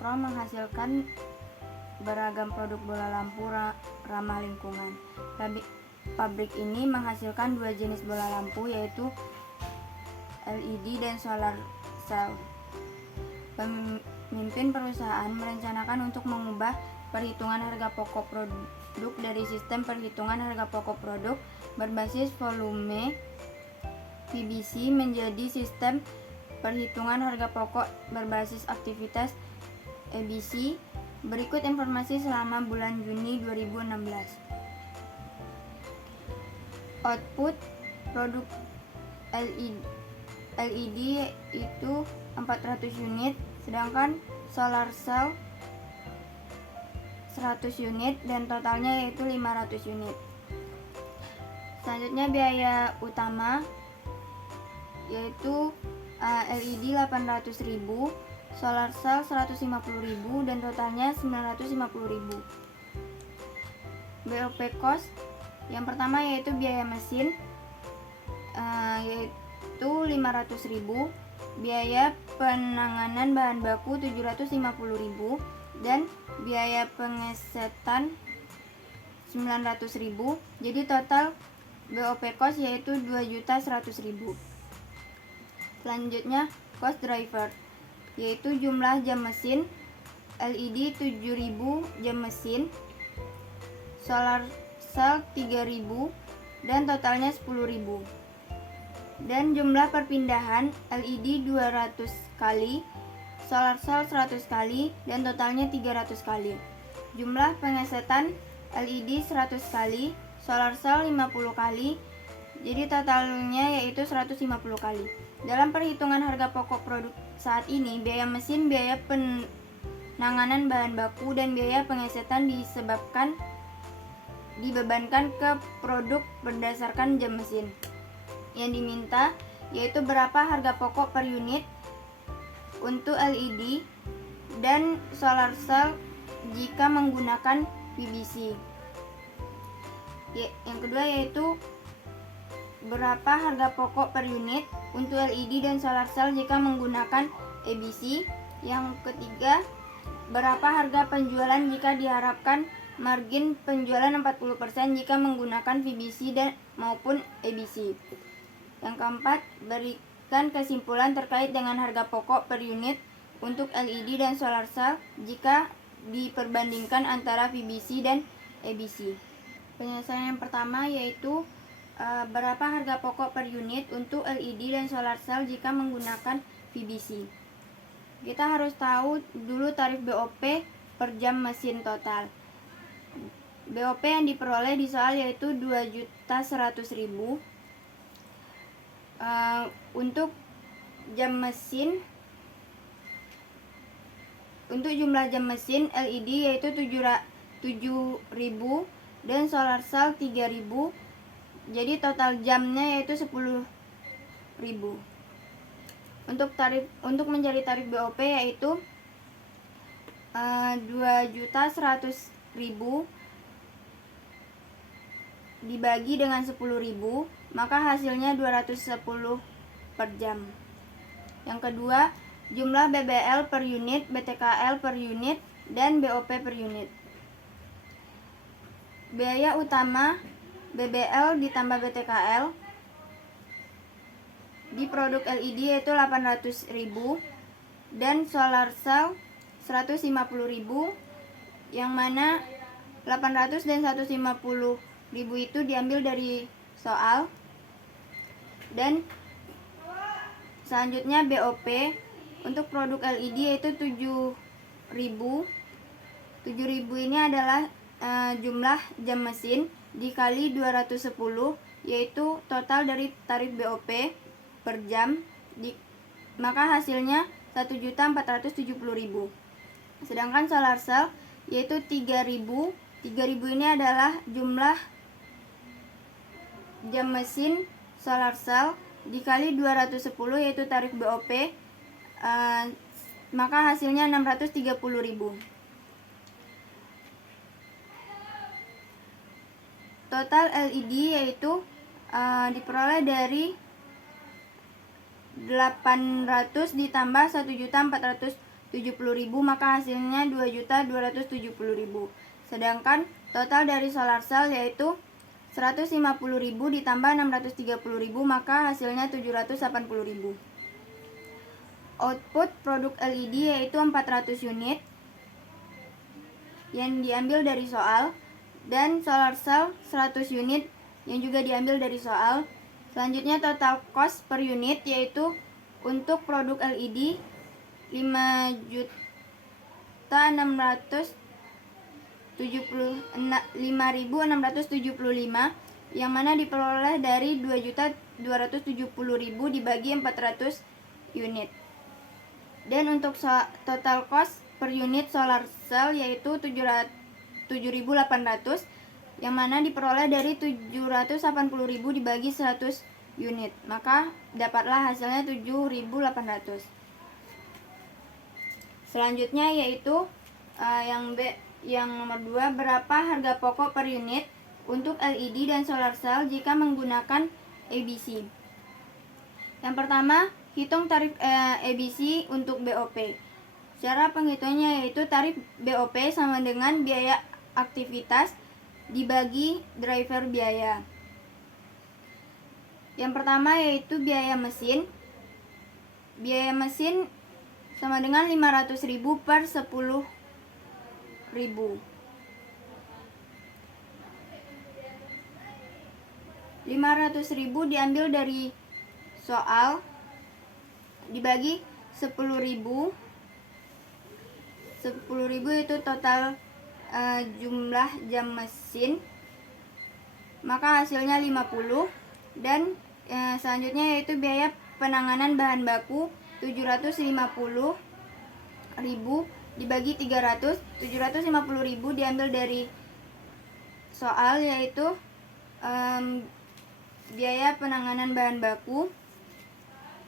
monokrom menghasilkan beragam produk bola lampu ramah lingkungan. Pabrik ini menghasilkan dua jenis bola lampu, yaitu LED dan solar cell. Pemimpin perusahaan merencanakan untuk mengubah perhitungan harga pokok produk dari sistem perhitungan harga pokok produk berbasis volume VBC menjadi sistem perhitungan harga pokok berbasis aktivitas EBC. Berikut informasi selama bulan Juni 2016. Output produk LED itu 400 unit, sedangkan solar cell 100 unit dan totalnya yaitu 500 unit. Selanjutnya biaya utama yaitu LED 800.000, solar cell 150.000 dan totalnya 950.000. BOP cost yang pertama yaitu biaya mesin yaitu 500.000, biaya penanganan bahan baku 750.000 dan biaya pengesetan 900.000. Jadi total BOP cost yaitu 2.100.000. Selanjutnya cost driver yaitu jumlah jam mesin LED 7.000 jam mesin, solar cell 3.000 dan totalnya 10.000. Dan jumlah perpindahan LED 200 kali, solar cell 100 kali dan totalnya 300 kali. Jumlah pengesetan LED 100 kali, solar cell 50 kali, jadi totalnya yaitu 150 kali. Dalam perhitungan harga pokok produk saat ini, biaya mesin, biaya penanganan bahan baku, dan biaya pengesetan dibebankan ke produk berdasarkan jam mesin. Yang diminta yaitu berapa harga pokok per unit untuk LED dan solar cell jika menggunakan VBC. Yang kedua yaitu berapa harga pokok per unit untuk LED dan solar cell jika menggunakan EBC. Yang ketiga, berapa harga penjualan jika diharapkan margin penjualan 40% jika menggunakan VBC dan maupun EBC. Yang keempat, berikan kesimpulan terkait dengan harga pokok per unit untuk LED dan solar cell jika diperbandingkan antara VBC dan EBC. Penyelesaian yang pertama yaitu berapa harga pokok per unit untuk LED dan solar cell jika menggunakan VBC. Kita harus tahu dulu tarif BOP per jam mesin total. BOP yang diperoleh di soal yaitu 2.100.000. Untuk jam mesin, untuk jumlah jam mesin LED yaitu 7.000 dan solar cell 3.000. Jadi total jamnya yaitu 10.000. Untuk mencari tarif BOP yaitu 2.100.000 dibagi dengan 10.000, maka hasilnya 210 per jam. Yang kedua, jumlah BBL per unit, BTKL per unit, dan BOP per unit. Biaya utama BBL ditambah BTKL di produk LED yaitu 800.000 dan solar cell 150.000, yang mana 800 dan 150.000 itu diambil dari soal. Dan selanjutnya BOP untuk produk LED yaitu 7.000. 7.000 ini adalah jumlah jam mesin dikali 210, yaitu total dari tarif BOP per jam, maka hasilnya 1.470.000. Sedangkan solar cell yaitu 3.000. 3.000 ini adalah jumlah jam mesin solar cell dikali 210 yaitu tarif BOP, maka hasilnya 630.000. Total LED yaitu diperoleh dari 800 ditambah 1.470.000 270.000, maka hasilnya 2.270.000. Sedangkan total dari solar cell yaitu 150.000 ditambah 630.000, maka hasilnya 780.000. Output produk LED yaitu 400 unit yang diambil dari soal, dan solar cell 100 unit yang juga diambil dari soal. Selanjutnya total cost per unit yaitu untuk produk LED 5.675.000, yang mana diperoleh dari 2.270.000 dibagi 400 unit. Dan untuk total cost per unit solar cell yaitu 7.800, yang mana diperoleh dari 780.000 dibagi 100 unit, maka dapatlah hasilnya 7.800. Selanjutnya yaitu yang nomor 2, berapa harga pokok per unit untuk LED dan solar cell jika menggunakan ABC. Yang pertama, hitung tarif ABC untuk BOP. Cara penghitungannya yaitu tarif BOP sama dengan biaya aktivitas dibagi driver biaya. Yang pertama yaitu biaya mesin. Biaya mesin sama dengan 500.000 per 10.000. 500.000 diambil dari soal dibagi 10.000. 10.000 itu total jumlah jam mesin, maka hasilnya 50. Dan selanjutnya yaitu biaya penanganan bahan baku 750.000 dibagi 300. 750.000 diambil dari soal yaitu biaya penanganan bahan baku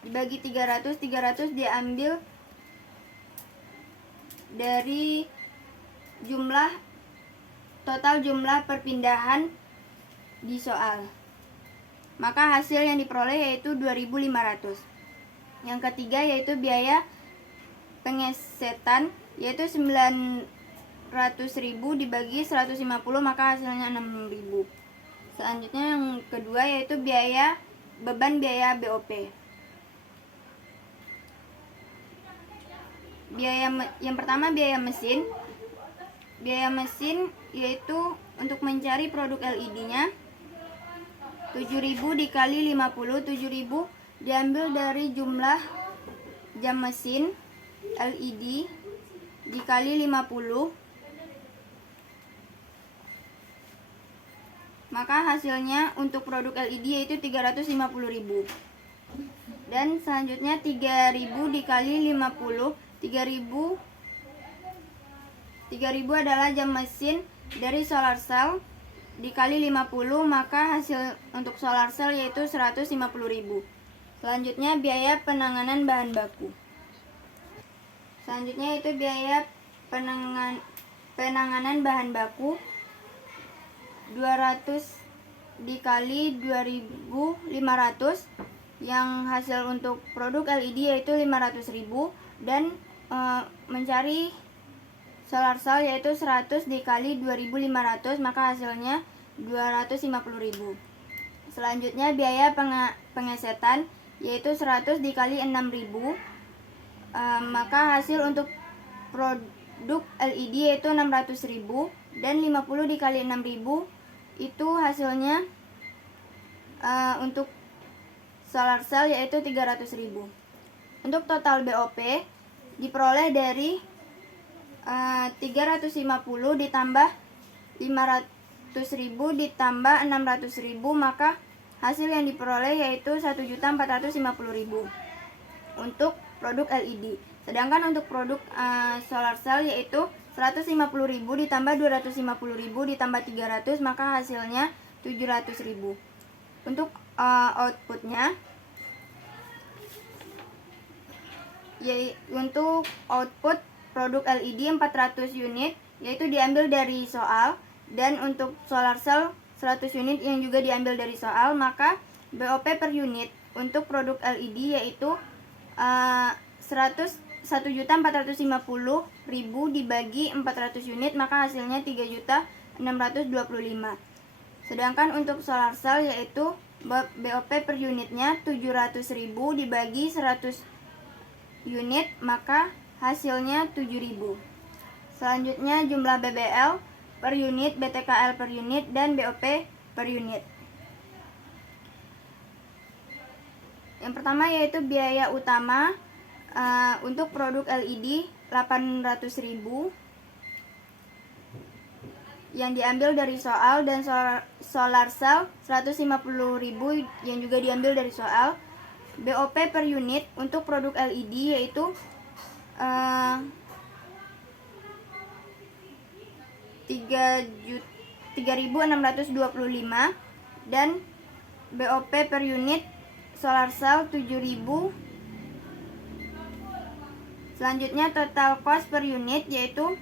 dibagi 300. 300 diambil dari total jumlah perpindahan di soal, maka hasil yang diperoleh yaitu 2.500. Yang ketiga yaitu biaya pengesetan yaitu 900.000 dibagi 150, maka hasilnya 6.000. Selanjutnya yang kedua yaitu beban biaya BOP. Yang pertama biaya mesin. Biaya mesin yaitu untuk mencari produk LED-nya 7.000 dikali 50. 7.000 diambil dari jumlah jam mesin LED dikali 50, maka hasilnya untuk produk LED yaitu 350.000. Dan selanjutnya 3.000 dikali 50. 3.000 adalah jam mesin dari solar cell dikali 50, maka hasil untuk solar cell yaitu 150.000. Selanjutnya biaya penanganan bahan baku. Selanjutnya itu biaya penanganan bahan baku 200 dikali 2.500, yang hasil untuk produk LED yaitu 500.000. Dan mencari solar cell yaitu 100 dikali 2.500, maka hasilnya 250.000. Selanjutnya biaya pengesetan yaitu 100 dikali 6.000, maka hasil untuk produk LED yaitu 600.000. Dan 50 dikali 6.000 itu hasilnya untuk solar cell yaitu 300.000. Untuk total BOP diperoleh dari 350 ditambah 500.000 ditambah 600.000, maka hasil yang diperoleh yaitu 1.450.000 untuk produk LED. Sedangkan untuk produk solar cell yaitu 150.000 ditambah 250.000 ditambah 300, maka hasilnya 700.000. Untuk outputnya untuk output produk LED 400 unit yaitu diambil dari soal, dan untuk solar cell 100 unit yang juga diambil dari soal, maka BOP per unit untuk produk LED yaitu 100 1.450.000 dibagi 400 unit, maka hasilnya 3.625.000. Sedangkan untuk solar cell yaitu BOP per unitnya 700.000 dibagi 100 unit, maka hasilnya 7.000. Selanjutnya jumlah BBL per unit, BTKL per unit, dan BOP per unit. Yang pertama yaitu biaya utama untuk produk LED 800.000 yang diambil dari soal, dan solar cell 150.000 yang juga diambil dari soal. BOP per unit untuk produk LED yaitu 3.625, dan BOP per unit solar cell 7.000. Selanjutnya total cost per unit yaitu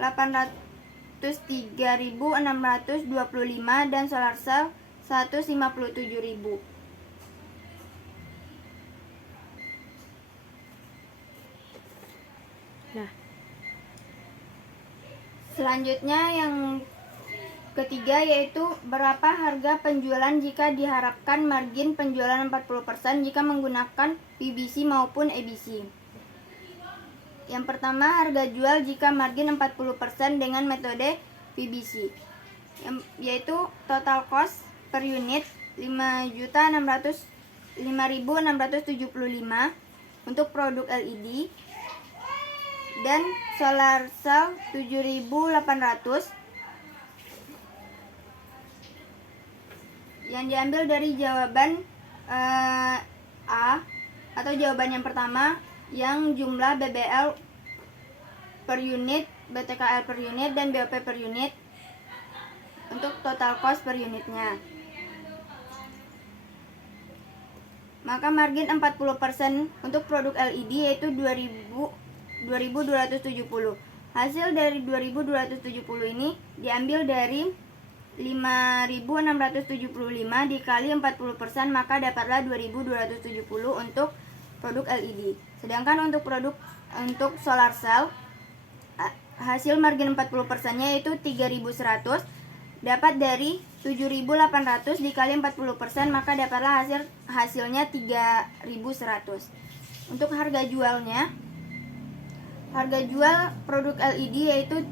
803.625 dan solar cell 157.000. Nah, selanjutnya yang ketiga yaitu berapa harga penjualan jika diharapkan margin penjualan 40% jika menggunakan PBC maupun EBC. Yang pertama, harga jual jika margin 40% dengan metode PBC, yaitu total cost per unit 5.675 untuk produk LED, dan solar cell 7.800 yang diambil dari jawaban A atau jawaban yang pertama, yang jumlah BBL per unit, BTKL per unit, dan BOP per unit untuk total cost per unitnya. Maka margin 40% untuk produk LED yaitu 2.270. Hasil dari 2.270 ini diambil dari 5.675 dikali 40%, maka dapatlah 2.270 untuk produk LED. Sedangkan untuk solar cell, hasil margin 40%-nya yaitu 3.100 dapat dari 7.800 dikali 40%, maka dapatlah hasilnya 3.100. Untuk harga jualnya, harga jual produk LED yaitu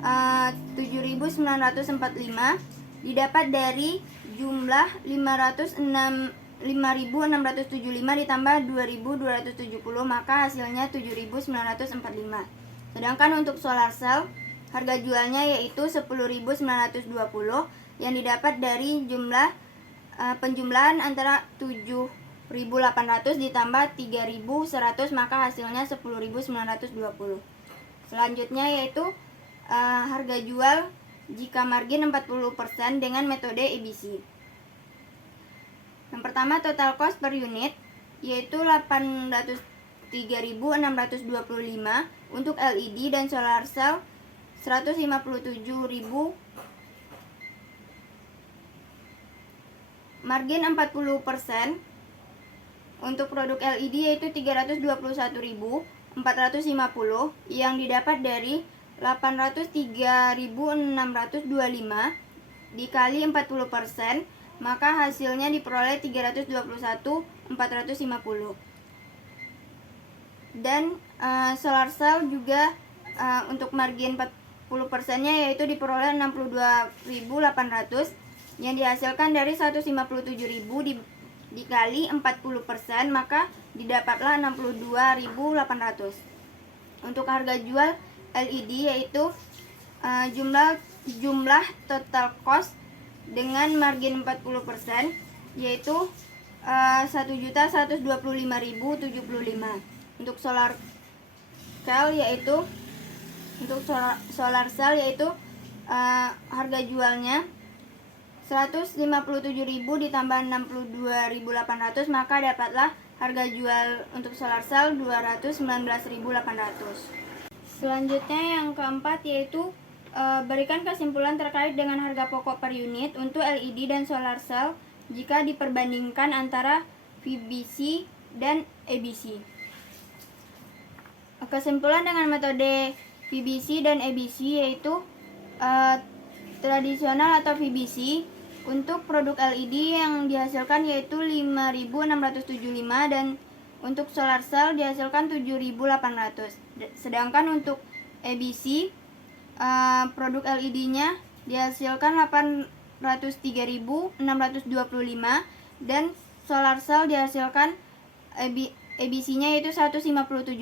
7.945 didapat dari jumlah 5.675 ditambah 2.270, maka hasilnya 7.945. Sedangkan untuk solar cell, harga jualnya yaitu 10.920 yang didapat dari jumlah penjumlahan antara 7.800 ditambah 3.100, maka hasilnya 10.920. Selanjutnya yaitu harga jual jika margin 40% dengan metode EBC. Yang pertama, total cost per unit yaitu 803.625 untuk LED dan solar cell 157.000. Margin 40% untuk produk LED yaitu 321.450 yang didapat dari 803.625 dikali 40%, maka hasilnya diperoleh 321.450. Dan solar cell juga untuk margin 40%-nya yaitu diperoleh 62.800 yang dihasilkan dari 157.000 dikali 40%, maka didapatlah 62.800. Untuk harga jual LED yaitu jumlah total cost dengan margin 40% yaitu 1.125.075. Untuk solar cell yaitu harga jualnya 157.000 ditambah 62.800, maka dapatlah harga jual untuk solar cell 219.800. Selanjutnya yang keempat yaitu berikan kesimpulan terkait dengan harga pokok per unit untuk LED dan solar cell jika diperbandingkan antara PBC dan EBC. Kesimpulan dengan metode VBC dan ABC yaitu tradisional atau VBC untuk produk LED yang dihasilkan yaitu 5.675 dan untuk solar cell dihasilkan 7.800. Sedangkan untuk ABC produk LED-nya dihasilkan 803.625 dan solar cell dihasilkan ABC-nya yaitu 157.000.